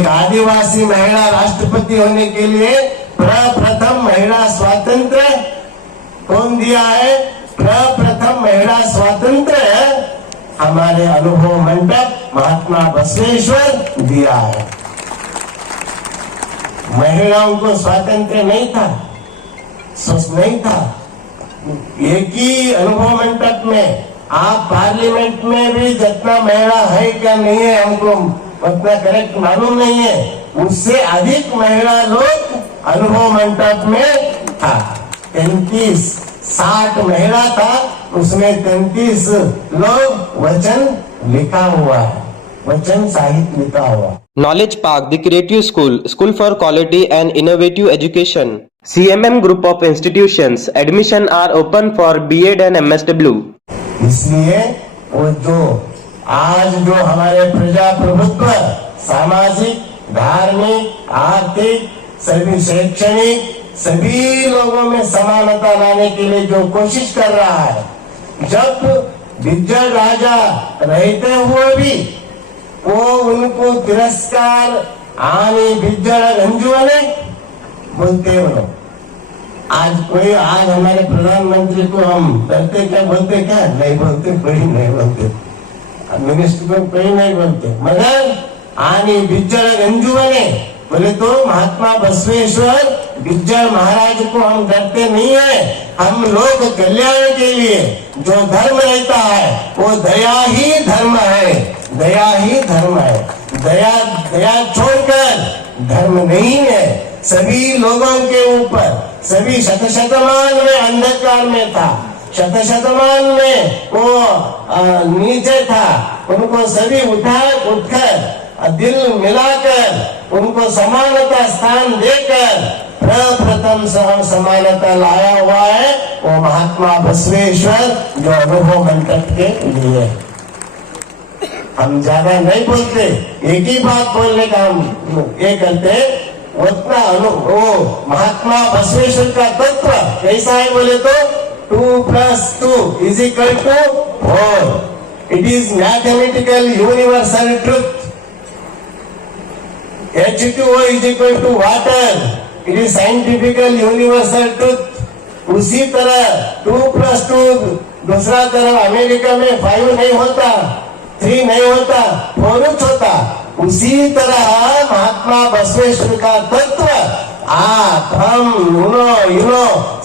एक आदिवासी महिला राष्ट्रपति होने के लिए प्रथम महिला स्वातंत्र्य कौन दिया है? प्रथम महिला स्वातंत्र्य हमारे अनुभव मंडप महात्मा बसवेश्वर दिया है। महिलाओं को स्वातंत्र्य नहीं था, स्वस्थ नहीं था। एक ही अनुभव मंडप में आप पार्लियामेंट में भी जितना महिला है क्या नहीं है हमको उतना करेक्ट मालूम नहीं है, उससे अधिक महिला लोग अनुभव मंडप में था। 60 महिला था, उसमें 33 लोग वचन लिखा हुआ है, वचन साहित्य लिखा हुआ। Knowledge Park, the Creative School, School for Quality and Innovative Education. CMM Group of Institutions. Admission are open for B.Ed and MSW. इसलिए वो जो आज जो हमारे प्रजाप्रभुत्व सामाजिक, धार्मिक, आर्थिक, सभी शैक्षणिक सभी लोगों में समानता लाने के लिए जो कोशिश कर रहा है, जब बिज्जल राजा रहते हुए भी वो उनको तिरस्कार आने बिज्जल रंजुआने बोलते हो। आज हमारे प्रधानमंत्री को हम डरते क्या बोलते, क्या नहीं बोलते, कोई नहीं बोलते, मिनिस्टर को कोई नहीं बोलते, मगर आने बिज्जल रंजुआने बोले तो महात्मा बसवेश्वर बिज्जल महाराज को हम डरते नहीं है। हम लोग कल्याण के लिए जो धर्म रहता है वो दया ही धर्म है, दया ही धर्म है। दया छोड़कर धर्म नहीं है। सभी लोगों के ऊपर, सभी शतमान में अंधकार में था, शतमान में वो नीचे था, उनको सभी उठकर दिल मिलाकर उनको समानता स्थान देकर प्रथम समानता लाया हुआ है वो महात्मा बसवेश्वर जो अनुभव मंडप के लिए। हम ज्यादा नहीं बोलते, एक ही बात बोलने का हम ये करते, उतना वो महात्मा बसवेश्वर का तत्व कैसा है बोले तो 2 + 2 = 4। It is mathematical universal truth. H2O = water, it is scientifical universal truth। उसी तरह 2 + 2 दूसरा तरफ अमेरिका में 5 नहीं होता, 3 नहीं होता, 4 होता। उसी तरह महात्मा बसवेश्वर का तत्व आप हम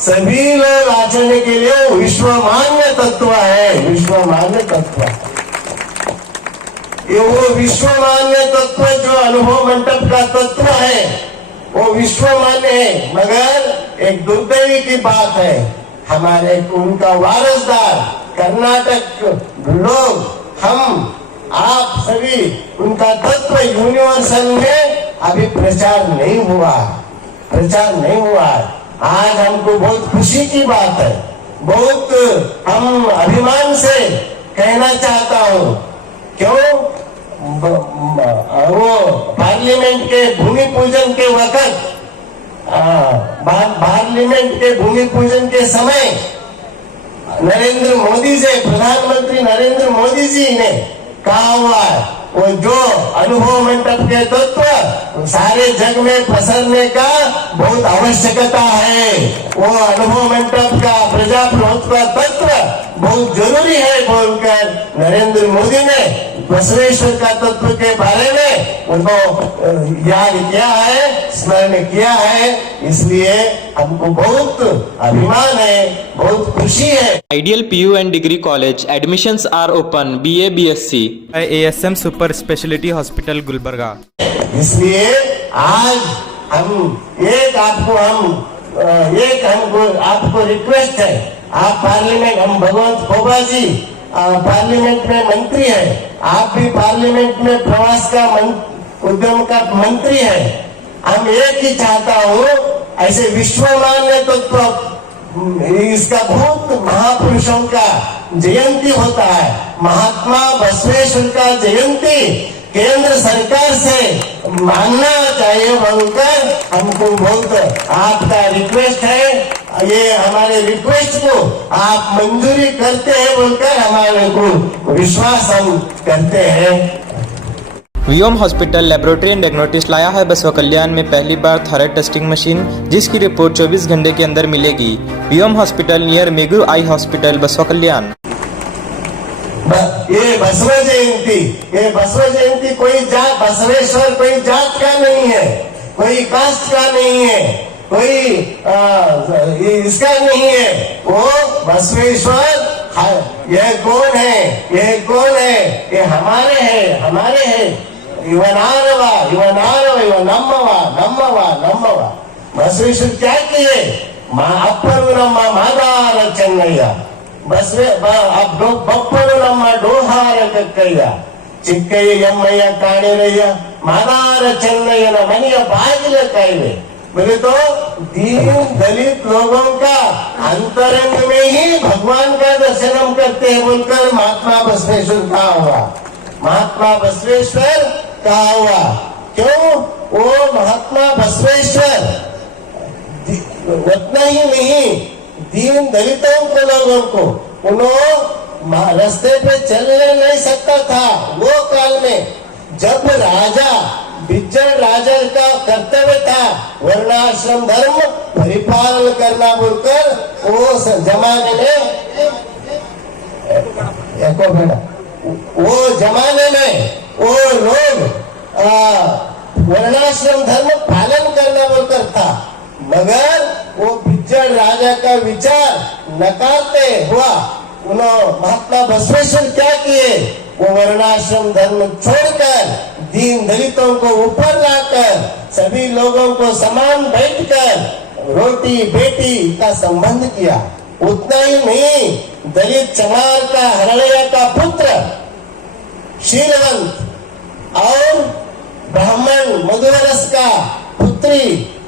सभी लोग आचरण के लिए विश्वमान्य तत्व है, विश्वमान्य तत्व। ये वो विश्वमान्य तत्व जो अनुभव मंडप का तत्व है वो विश्वमान्य है, मगर एक दुर्दैवी की बात है, हमारे उनका वारसदार कर्नाटक लोग, हम आप सभी उनका तत्व यूनिवर्सल में अभी प्रचार नहीं हुआ। आज हमको बहुत खुशी की बात है, बहुत हम अभिमान से कहना चाहता हूँ। क्यों? वो पार्लियामेंट के भूमि पूजन के वक्त, पार्लियामेंट के भूमि पूजन के समय नरेंद्र मोदी जी, प्रधानमंत्री नरेंद्र मोदी जी ने कहा हुआ वो जो अनुभव मंडप के तत्व सारे जग में पसरने का बहुत आवश्यकता है। वो अनुभव मंडप का प्रजाप्रभुत्व का तत्व बहुत जरूरी है बोलकर नरेंद्र मोदी ने बसवेश्वर का तत्व के बारे में उनको याद किया है, स्मरण किया है। इसलिए हमको बहुत अभिमान है, बहुत खुशी है। Ideal PU and Degree College. Admissions are open. BA, BSc. ASM Super Specialty Hospital, Gulbarga. इसलिए आज हम आपको रिक्वेस्ट है, आप पार्लियामेंट, हम भगवंत खोबा जी पार्लियामेंट में मंत्री है, आप भी पार्लियामेंट में प्रवास का उद्यम का मंत्री है। हम एक ही चाहता हूँ, ऐसे विश्वमान्य तत्व इसका बहुत महापुरुषों का जयंती होता है, महात्मा बसवेश्वर का जयंती केंद्र सरकार से मानना चाहिए बोलकर हमको बहुत आपका रिक्वेस्ट है। ये हमारे रिक्वेस्ट को आप मंजूरी करते हैं बोलकर हमारे को विश्वास हम करते हैं। Vyom hospital laboratory and diagnostics लाया है बसवा कल्याण में पहली बार थायराइड टेस्टिंग मशीन, जिसकी रिपोर्ट 24 घंटे के अंदर मिलेगी। Vyom hospital near Megu eye hospital बसवा कल्याण। ये बसवा जयंती कोई जात, बसवेश्वर कोई जात का नहीं है, कोई कास्ट का नहीं है, कोई इसका नहीं है। वो बसवेश्वर यह कौन है, ये हमारे हैं। इव नम्मवा बसवेश्वर क्या किए? अप्परू नम्म मादार चन्नಯ್ಯ, बप्परू नम्म डोहार कಕ್ಕಯ್ಯ, चिक्कಯ್ಯ यम्मಯ್ಯ काणिरಯ್ಯ, मादार चन्नಯ್ಯನ मनिಯ बागिल कायवे। बोले तो दीन दलित लोगों का अंतरंग में ही भगवान का दर्शन करते हैं बोलकर महात्मा बसवेश्वर कहा हुआ। क्यों? वो महात्मा बसवेश्वर उतना ही नहीं, दीन दलितों के लोगों को उन्होंने रास्ते पे चलने नहीं सकता था। वो काल में जब राजा बिज्जल राजा का कर्तव्य था वर्णाश्रम धर्म परिपालन करना बोलकर, वो जमाने में वो लोग वर्णाश्रम धर्म पालन करना बोलकर था। मगर वो बिज्जल राजा का विचार नकारते हुआ उन्होंने महात्मा बसवेश्वर क्या किए? वो वर्णाश्रम धर्म छोड़कर दीन दलितों को ऊपर लाकर सभी लोगों को समान बैठकर रोटी बेटी का संबंध किया। उतना ही नहीं, दलित चमार का हरड़ैया का पुत्र शीलवंत और ब्राह्मण मधुवरस का पुत्री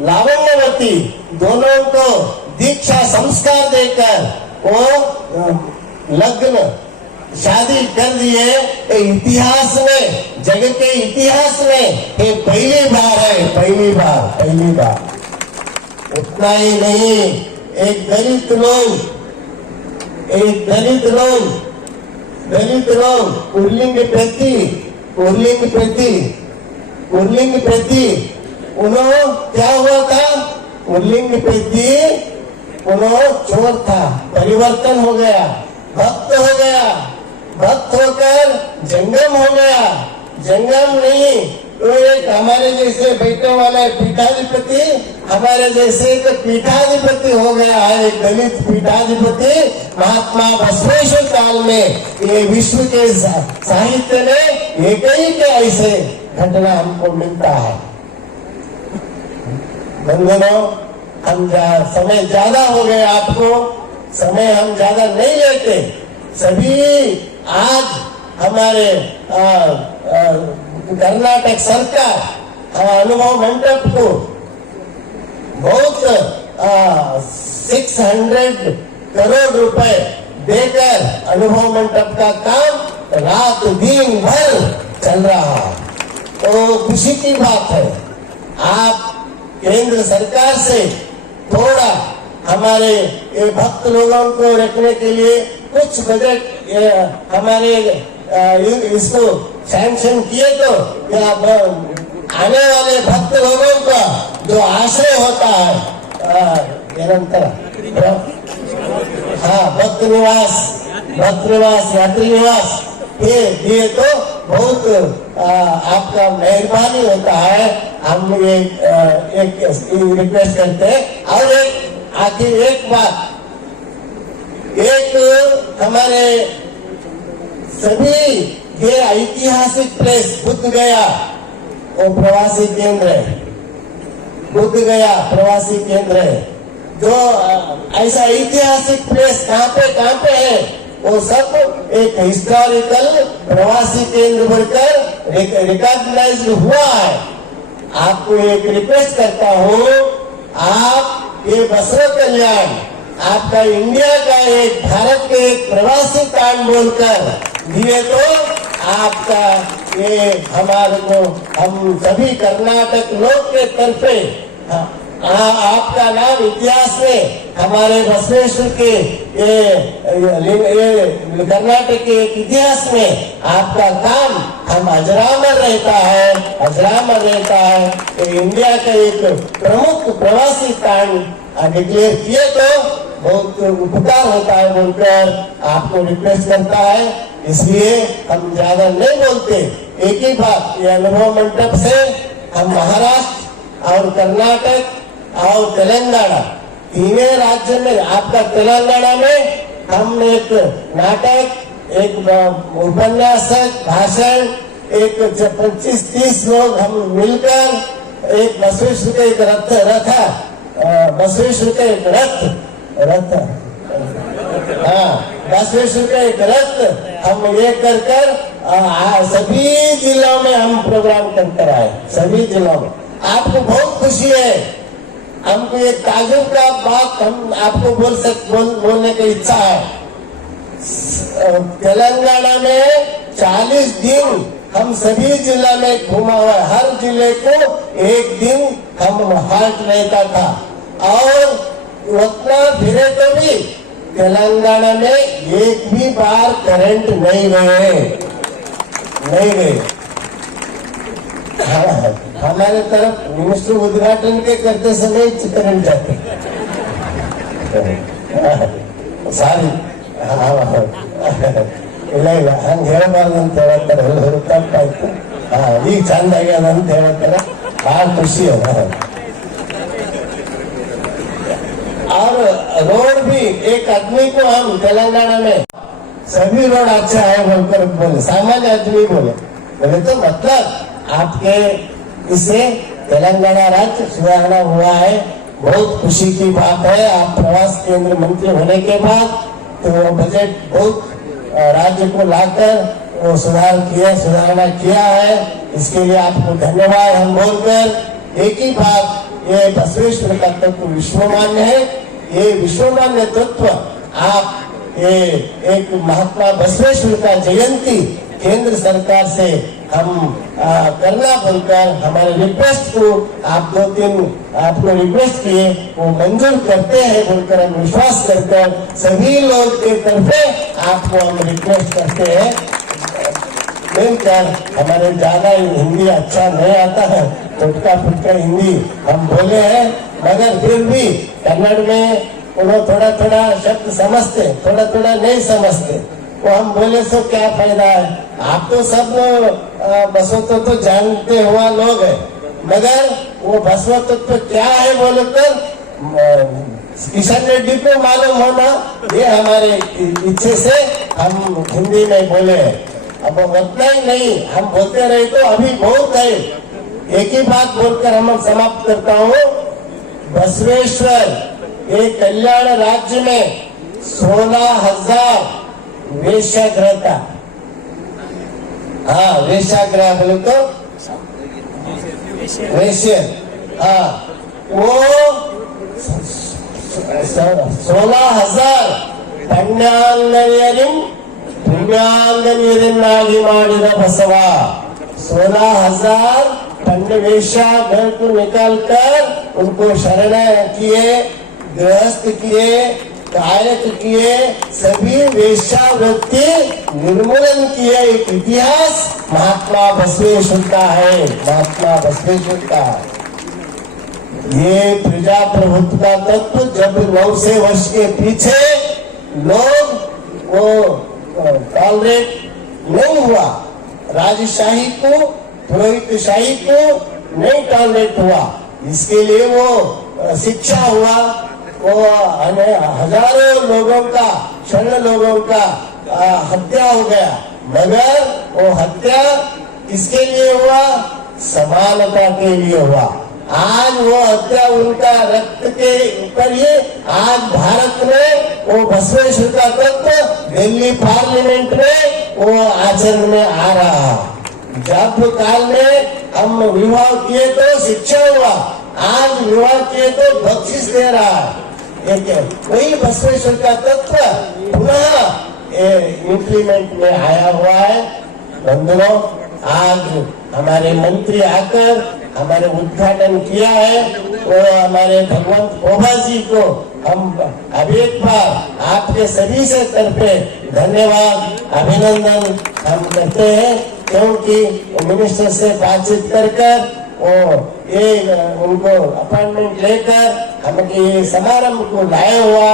लावण्यवती दोनों को दीक्षा संस्कार देकर वो लग्न शादी कर दिए। इतिहास में, जगत के इतिहास में ये पहली बार। उतना ही नहीं, एक दलित लोग पुल्लिंग प्रति उन्होंने क्या हुआ था? पुल्लिंग प्रति उन्होंने चोर था, परिवर्तन हो गया, भक्त होकर जंगम हो गया। जंगम नहीं तो एक हमारे जैसे बैठने वाला पीठाधिपति, हमारे जैसे एक पीठाधिपति हो गया है, एक दलित पीठाधिपति। महात्मा बसवेश्वर काल में ये विश्व के साहित्य में एक ही के ऐसे घटना हमको मिलता है। बंधुओं, हम समय ज्यादा हो गए, आपको समय हम ज्यादा नहीं लेते। सभी आज हमारे कर्नाटक सरकार अनुभव मंडप को बहुत 600 करोड़ रुपए देकर अनुभव मंडप का काम रात दिन भर चल रहा है। तो खुशी की बात है। आप केंद्र सरकार से थोड़ा हमारे ये भक्त लोगों को रखने के लिए कुछ बजट हमारे इसको सैंक्शन किए तो आने वाले भक्त लोगों का जो आश्रय होता है निरंतर, भक्त निवास यात्री निवास, ये तो बहुत आपका मेहरबानी होता है। हम ये एक रिक्वेस्ट करते हैं। और आखिर एक बात, एक हमारे सभी ये ऐतिहासिक प्लेस बुद्ध गया वो प्रवासी केंद्र है, बुद्ध गया प्रवासी केंद्र है। जो ऐसा ऐतिहासिक प्लेस कहाँ पे है, वो सब एक हिस्टोरिकल प्रवासी केंद्र बनकर रिकॉग्नाइज हुआ है। आपको एक रिक्वेस्ट करता हूँ, आप ये बसवा कल्याण आपका इंडिया का एक भारत के एक प्रवासी कांड बोलकर दिए तो आपका ये हमारे को हम सभी कर्नाटक लोग के तरफे आपका नाम इतिहास में हमारे बसवेश्वर के कर्नाटक के इतिहास में आपका काम हम अजरामर रहता है, अजरामर रहता है। तो इंडिया का एक प्रमुख प्रवासी स्थान डिक्लेयर किए तो बहुत उपकार होता है बोलकर आपको रिक्वेस्ट करता है। इसलिए हम ज्यादा नहीं बोलते, एक ही बात, ये अनुभव मंडप से हम महाराष्ट्र और कर्नाटक और तेलंगाना तीनों राज्य में, आपका तेलंगाना में हम एक नाटक, एक उपन्यासक, भाषण, एक 25-30 लोग हम मिलकर एक बसवेश्वर का एक बसवेश्वर का एक रथ बसवेश्वर का एक रथ हम ये कर सभी जिलों में हम प्रोग्राम करकर आए, सभी जिलों में। आपको बहुत खुशी है, हमको एक ताजुब का बात हम आपको बोलने की इच्छा है। तेलंगाना में 40 दिन हम सभी जिला में घूमा हुआ है, हर जिले को एक दिन हम हाल्ट रहता था और उतना फिरे तो भी तेलंगाना में एक भी बार करंट नहीं गए। हमारे तरफ मिनिस्टर उद्घाटन के करते समय करंट जाते सारी ಇಲ್ಲ ಹಂಗ ಹೇಳ್ಬಾರ್ದು ಅಂತ ಹೇಳ್ತಾರೆ, ಎಲ್ಲರೂ ತಪ್ಪಾಯ್ತು। ಈಗ ಚಂದ ಆಗ್ಯದ ಅಂತ ಹೇಳ್ತಾರೆ, ಭಾಳ ಖುಷಿ ಅದ। और रोड भी एक आदमी को हम तेलंगाना में सभी रोड अच्छा है बोलकर बोले, सामान्य आदमी बोले तो मतलब आपके इससे तेलंगाना राज्य सुधारना हुआ है, बहुत खुशी की बात है। आप प्रवास केंद्र मंत्री होने के बाद तो बजट बहुत राज्य को लाकर वो सुधारना किया है, इसके लिए आपको धन्यवाद हम बोलकर एक ही बात, ये बसवेश्वर का तत्व विश्वमान्य है। ये विश्वमान्य तत्व आप ये एक महात्मा बसवेश्वर का जयंती केंद्र सरकार से हम करना बोलकर हमारे रिक्वेस्ट को आप 2-3 आपको रिक्वेस्ट किए वो मंजूर करते हैं बोलकर हम विश्वास करकर सभी लोग के तरफे आपको हम रिक्वेस्ट करते हैं मिलकर। हमारे ज्यादा हिंदी अच्छा नहीं आता है, टुटका फुटका हिंदी हम बोले हैं, मगर फिर भी कन्नड़ में उन्होंने थोड़ा शब्द समझते, थोड़ा नहीं समझते, वो हम बोले तो क्या फायदा है। आप तो सब बसवत्व तो जानते हुआ लोग है, मगर वो बसवत्व तो क्या है बोलकर किशन रेड्डी को मालूम होना, ये हमारे इच्छे से हम हिंदी में बोले हैं। अब उतना ही नहीं हम बोलते रहे तो अभी बहुत है। एक ही बात बोलकर हम समाप्त करता हूँ। बसवेश्वर एक कल्याण राज्य में 16,000 वेश्यागृह था। हाँ, वेश्यागृह बोले तो वेश्य, हाँ, वो 16,000 ಪುಣ್ಯಾಂಗನಿಯರನ್ನಾಗಿ ಮಾಡಿದ ಬಸವ 16,000 वेश्यागृह को निकाल कर उनको शरण किए, गृहस्थ किए, गायक किए, सभी वेश्यावृत्ति निर्मूलन किए। एक इतिहास महात्मा बसवेश्वर का है, महात्मा बसवेश्वर का। ये प्रजाप्रभुत्व का तत्व जब 900 वर्ष के पीछे लोग वो टॉलरेट नहीं हुआ, राजशाही को, पुरोहितशाही को नहीं टॉलरेट हुआ, इसके लिए वो शिक्षा हुआ, वो हजारों लोगों का, शरण लोगों का हत्या हो गया। मगर वो हत्या किसके लिए हुआ? समानता के लिए हुआ। आज वो हत्या उनका रक्त के ऊपर ही आज भारत में वो बसवेश्वर का तत्व दिल्ली पार्लियामेंट में वो आचरण में आ रहा। जब काल में हम विवाह किए तो शिक्षा हुआ, आज विवाह किए तो बख्शिश दे रहा है। वही बसवेश्वर का तत्व पुनः इंप्लीमेंट में आया हुआ है। बंधुओं, आज हमारे मंत्री आकर हमारे उद्घाटन किया है। वो हमारे भगवंत पोभा जी को हम अभी एक बार आपके सभी से तरफे धन्यवाद अभिनंदन हम करते हैं, क्योंकि मिनिस्टर से बातचीत कर वो ये उनको अपॉइंटमेंट लेकर हम ये समारंभ को लाया हुआ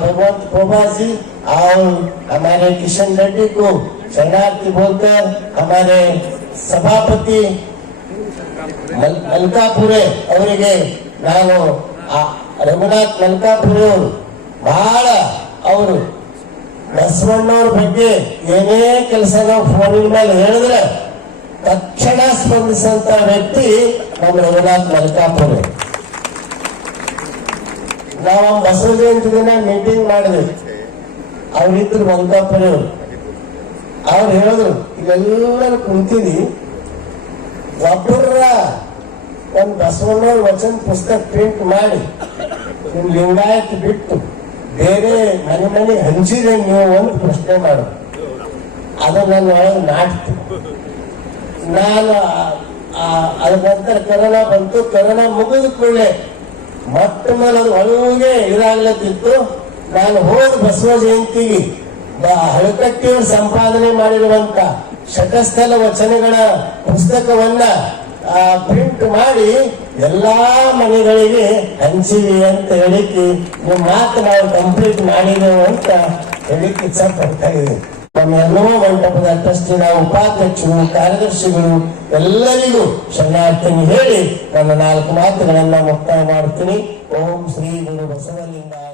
भगवंत पोभा जी और हमारे किशन रेड्डी को शरणार्थी बोलकर हमारे सभापति ಮಲ್ಕಾಪುರೆ ಅವರಿಗೆ ನಾನು ರಘುನಾಥ್ ಮಲ್ಕಾಪುರೆ ಅವರು ಬಹಳ ಅವರು ಬಸವಣ್ಣವ್ರ ಬಗ್ಗೆ ಏನೇ ಕೆಲಸ ನಾವು ಫೋನಿನ ಮೇಲೆ ಹೇಳಿದ್ರೆ ತಕ್ಷಣ ಸ್ಪಂದಿಸಂತ ವ್ಯಕ್ತಿ ನಮ್ಮ ರಘುನಾಥ್ ಮಲ್ಕಾಪುರೆ. ನಾವು ಬಸವ ಜಯಂತಿ ದಿನ ಮೀಟಿಂಗ್ ಮಾಡಿದ್ವಿ, ಅವ್ರಿದ್ರು ಮಲ್ಕಾಪುರೆ ಅವರು. ಅವ್ರು ಹೇಳಿದ್ರು ಇಲ್ಲೆಲ್ಲರೂ ಕುಂತಿದ್ವಿ, ಒಬ್ಬರ ಒಂದು ಬಸವಣ್ಣವ್ರ ವಚನ ಪುಸ್ತಕ ಪ್ರಿಂಟ್ ಮಾಡಿ ನಿಮ್ ಲಿಂಗಾಯತ್ ಬಿಟ್ಟು ಬೇರೆ ಮನೆ ಮನೆ ಹಂಚಿದೆ ನೀವು ಒಂದು ಪ್ರಶ್ನೆ ಮಾಡು, ಅದು ನನ್ನ ಒಳಗೆ ನಾಟ್ತು. ನಾನು ಅದ್ರ ನಂತರ ಕರೋನಾ ಬಂತು. ಕರೋನಾ ಮುಗಿದ ಕೂಡಲೇ ಮೊಟ್ಟ ಮೇಲೆ ಅದು ಒಳಗೆ ಇದಾಗ್ಲತ್ತಿತ್ತು. ನಾನು ಹೋದ ಬಸವ ಜಯಂತಿಗೆ ಹಳಕಟ್ಟಿಯವರು ಸಂಪಾದನೆ ಮಾಡಿರುವಂತ ಶತಸ್ಥಲ ವಚನಗಳ ಪುಸ್ತಕವನ್ನ ಪ್ರಿಂಟ್ ಮಾಡಿ ಎಲ್ಲಾ ಮನೆಗಳಿಗೆ ಹಂಚಿವಿ ಅಂತ ಹೇಳಿಕ್ಕೆ ನಿಮ್ಮ ಮಾತು ನಾವು ಕಂಪ್ಲೀಟ್ ಮಾಡಿದೆವು ಅಂತ ಹೇಳಿಕ್ಕೆ ಇಚ್ಛೆ ಪಡ್ತಾ ಇದ್ದೀವಿ. ನಮ್ಮ ಎಲ್ಲವೂ ಮಂಟಪದ ಟ್ರಸ್ಟಿನ ಉಪಾಧ್ಯಕ್ಷರು, ಕಾರ್ಯದರ್ಶಿಗಳು ಎಲ್ಲರಿಗೂ ಶರಣಾರ್ಥಿನಿ ಹೇಳಿ ನನ್ನ 4 ಮಾತುಗಳನ್ನ ಮುಕ್ತಾಯ ಮಾಡ್ತೀನಿ. ಓಂ ಶ್ರೀ ಗುರು ಬಸವಲಿಂಗಾಯ.